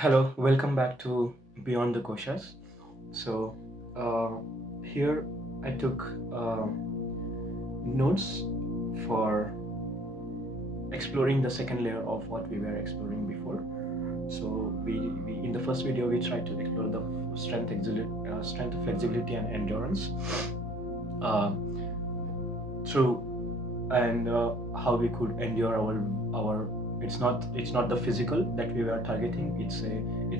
Hello, welcome back to Beyond the Koshas. So, here I took notes for exploring the second layer of what we were exploring before. So, we in the first video we tried to explore the strength, flexibility, and endurance uh, through and how we could endure our. It's not the physical that we were targeting. It's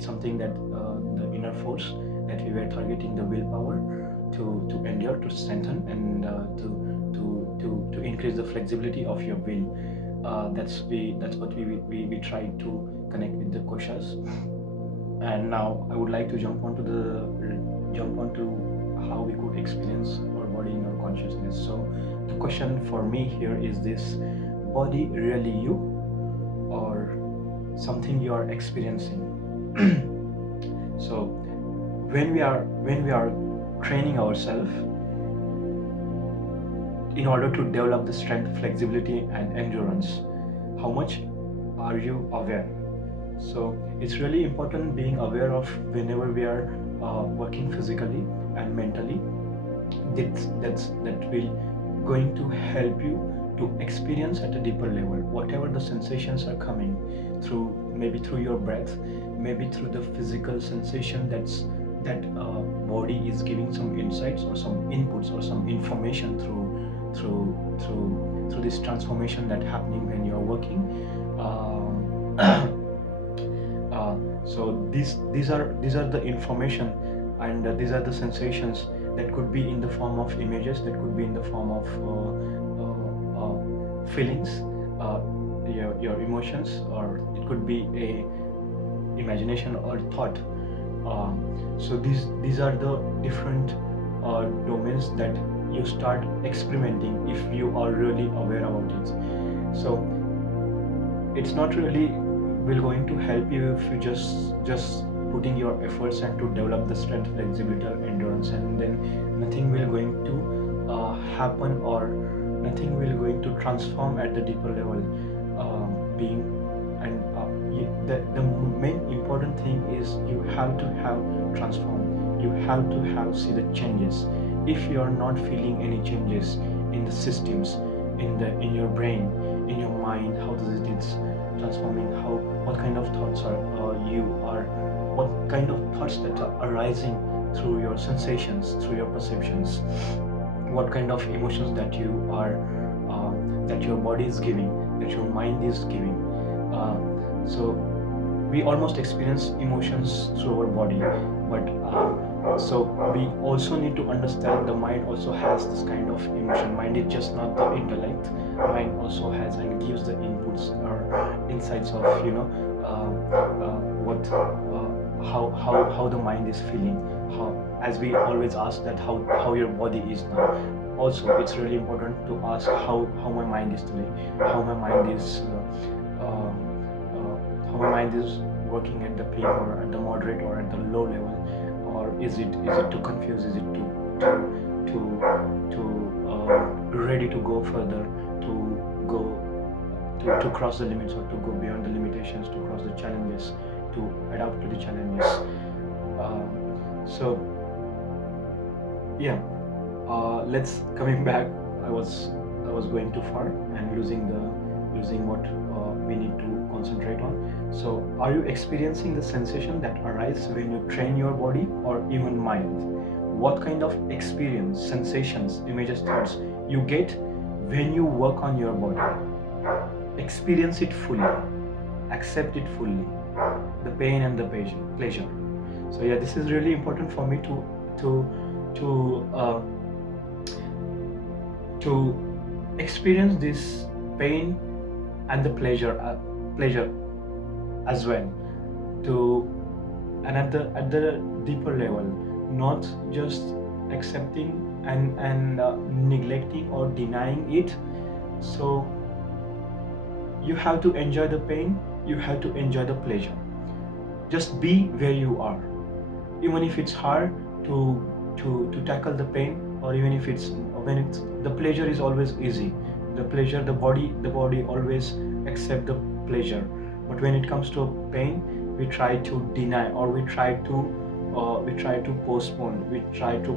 something that the inner force that we were targeting, the willpower to endure, to strengthen, and to increase the flexibility of your will. That's what we tried to connect with the koshas. And now I would like to jump onto how we could experience our body in our consciousness. So the question for me here is this: body really you, or something you are experiencing? So when we are training ourselves in order to develop the strength, flexibility, and endurance, how much are you aware? So it's really important being aware of whenever we are working physically and mentally. That will going to help you to experience at a deeper level whatever the sensations are coming through, maybe through your breath, maybe through the physical sensation that body is giving some insights or some inputs or some information through this transformation that happening when you are working. So these are the information, and these are the sensations that could be in the form of images, that could be in the form of feelings, uh, your emotions, or it could be a imagination or thought. So these are the different domains that you start experimenting if you are really aware about it. So it's not really will going to help you if you just putting your efforts and to develop the strength, flexibility, or endurance, and then nothing will going to happen, or nothing will going to transform at the deeper level. Being and the main important thing is you have to have transform. You have to have see the changes. If you are not feeling any changes in the systems, in your brain, in your mind, how does it is transforming? How what kind of thoughts are what kind of thoughts that are arising through your sensations, through your perceptions, what kind of emotions that you are that your body is giving, that your mind is giving. So we almost experience emotions through our body, but so we also need to understand the mind also has this kind of emotion. Mind is just not the intellect. Mind also has and gives the inputs or insights of what how the mind is feeling. How, as we always ask that how your body is now. Also, it's really important to ask how my mind is today, how my mind is. How my mind is working at the peak or at the moderate or at the low level, or is it too confused, is it too ready to go further, to go to cross the limits, or to go beyond the limitations, to cross the challenges, to adapt to the challenges. So yeah, let's coming back. I was going too far and losing what we need to concentrate on. So are you experiencing the sensation that arises when you train your body or even mind? What kind of experience, sensations, images, thoughts you get when you work on your body? Experience it fully, accept it fully, the pain and the pleasure. So yeah, this is really important for me to to experience this pain and the pleasure as well, to and at the deeper level, not just accepting and neglecting or denying it. So you have to enjoy the pain, you have to enjoy the pleasure. Just be where you are, even if it's hard to tackle the pain, or even if it's when it's the pleasure is always easy. The pleasure, the body always accept the pleasure, but when it comes to pain, we try to deny, or we try to postpone, we try to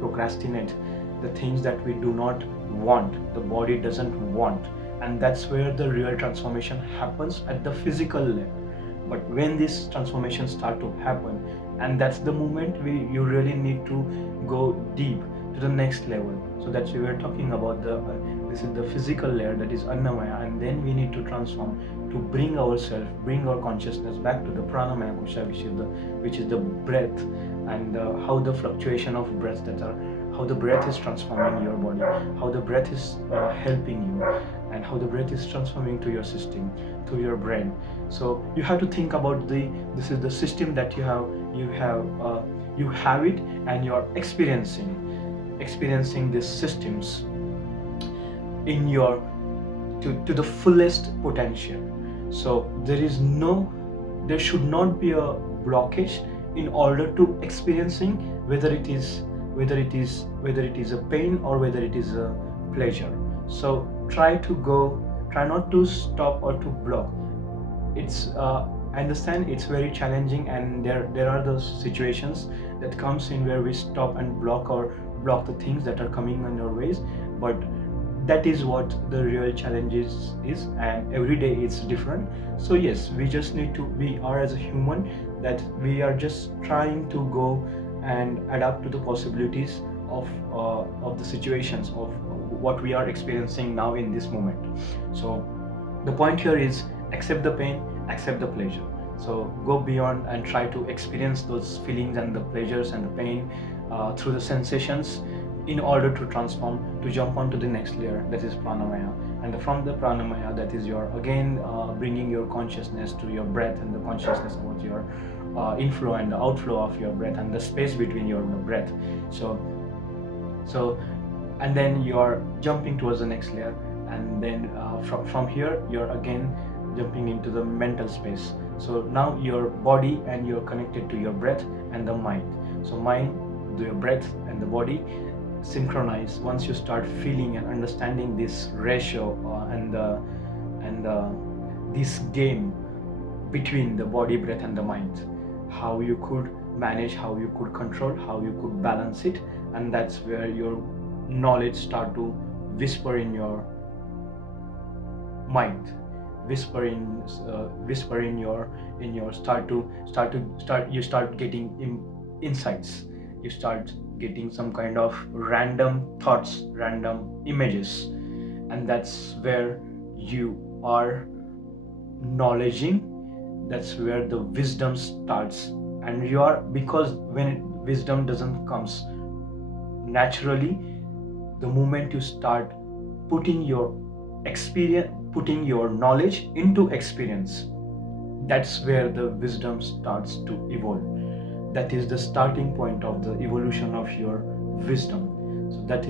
procrastinate the things that we do not want, the body doesn't want. And that's where the real transformation happens, at the physical level. But when these transformations start to happen, and that's the moment you really need to go deep to the next level. So that's we were talking about this is the physical layer, that is Annamaya, and then we need to transform to bring our consciousness back to the Pranayama Kosha, which is the breath, and how the fluctuation of breath, how the breath is transforming your body, how the breath is helping you, and how the breath is transforming to your system, to your brain. So you have to think about this is the system that you have it, and you are experiencing these systems in your to the fullest potential. So there should not be a blockage in order to experiencing whether it is a pain or whether it is a pleasure. So try not to stop or to block. I understand it's very challenging, and there are those situations that comes in where we stop and block the things that are coming on our ways. But that is what the real challenge is, and every day it's different. So yes, we are as a human, that we are just trying to go and adapt to the possibilities of the situations of what we are experiencing now in this moment. So the point here is accept the pain, accept the pleasure. So go beyond and try to experience those feelings and the pleasures and the pain through the sensations, in order to transform, to jump onto the next layer, that is Pranamaya. And from the Pranamaya, that is your bringing your consciousness to your breath, and the consciousness about your inflow and the outflow of your breath, and the space between your breath. So and then you're jumping towards the next layer, and then from here you're again jumping into the mental space. So now your body, and you're connected to your breath and the mind. So mind, your breath and the body synchronize once you start feeling and understanding this ratio and this game between the body, breath and the mind, how you could manage, how you could control, how you could balance it. And that's where your knowledge start to whisper in your mind, whisper in your you start getting insights, you start getting some kind of random thoughts, random images, and that's where you are knowledging, that's where the wisdom starts. And because when wisdom doesn't comes naturally, the moment you start putting your knowledge into experience, that's where the wisdom starts to evolve. That is the starting point of the evolution of your wisdom. So that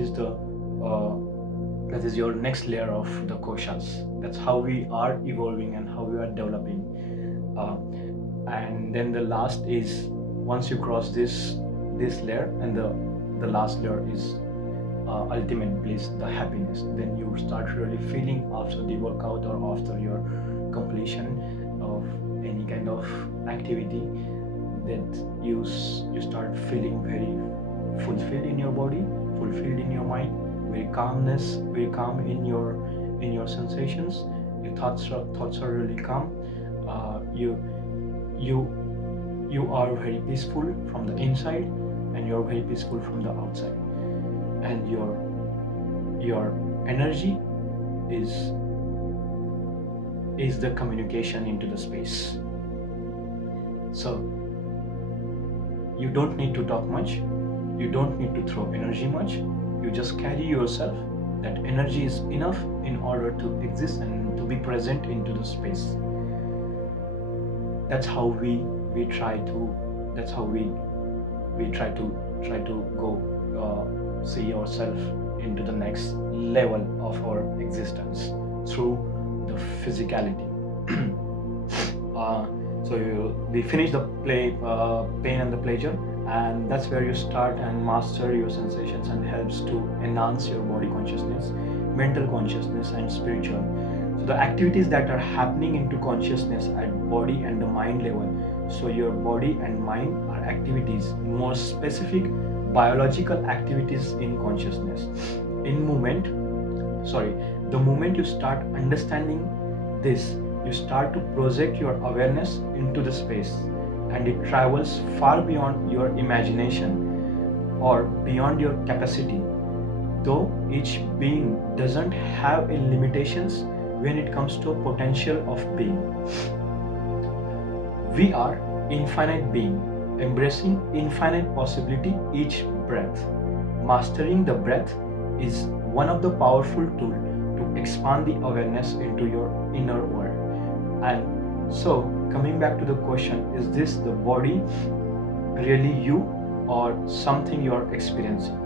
is your next layer of the koshas. That's how we are evolving and how we are developing. And then the last is, once you cross this layer, and the last layer is ultimate bliss, the happiness. Then you start really feeling after the workout or after your completion of any kind of activity, that you start feeling very fulfilled in your body, fulfilled in your mind, very calm in your sensations. Your thoughts are really calm. You are very peaceful from the inside, and you are very peaceful from the outside, and your energy is the communication into the space. So you don't need to talk much, you don't need to throw energy much, you just carry yourself. That energy is enough in order to exist and to be present into the space. That's how we try to go see ourselves into the next level of our existence through the physicality. So we finish the pain and the pleasure, and that's where you start and master your sensations, and helps to enhance your body consciousness, mental consciousness and spiritual. So the activities that are happening into consciousness at body and the mind level. So your body and mind are activities, more specific biological activities in consciousness. The moment you start understanding this, you start to project your awareness into the space, and it travels far beyond your imagination or beyond your capacity. Though each being doesn't have a limitations when it comes to potential of being. We are infinite being, embracing infinite possibility each breath. Mastering the breath is one of the powerful tools to expand the awareness into your inner world. And so, coming back to the question, is this the body really you or something you are experiencing?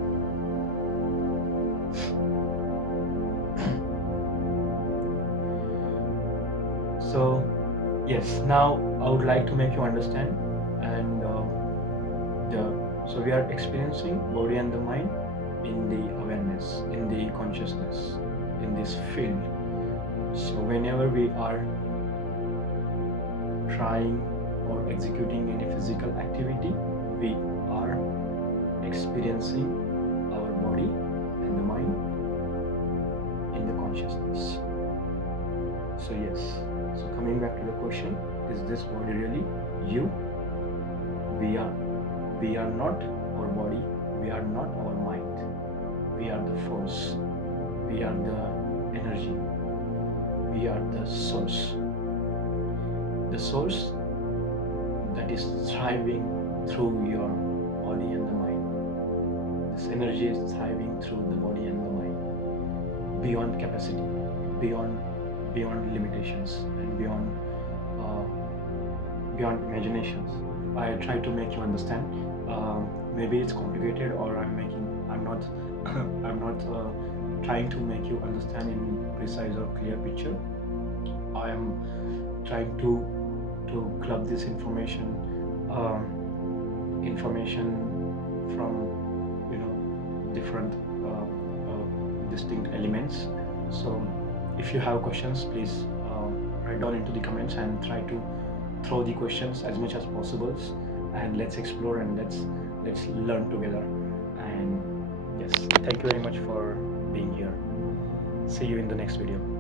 So, yes, now I would like to make you understand, and so we are experiencing body and the mind in the awareness, in the consciousness, in this field. So whenever we are trying or executing any physical activity, we are experiencing our body and the mind in the consciousness. So yes, so coming back to the question, is this body really you? We are not our body, we are not our mind. We are the force, we are the energy, we are the source. The source that is thriving through your body and the mind. This energy is thriving through the body and the mind, beyond capacity, beyond limitations, and beyond imaginations. I try to make you understand. Maybe it's complicated, or I'm not I'm not trying to make you understand in precise or clear picture. I am trying to club this information from different distinct elements. So if you have questions, please write down into the comments and try to throw the questions as much as possible, and let's explore and let's learn together. And yes, thank you very much for being here. See you in the next video.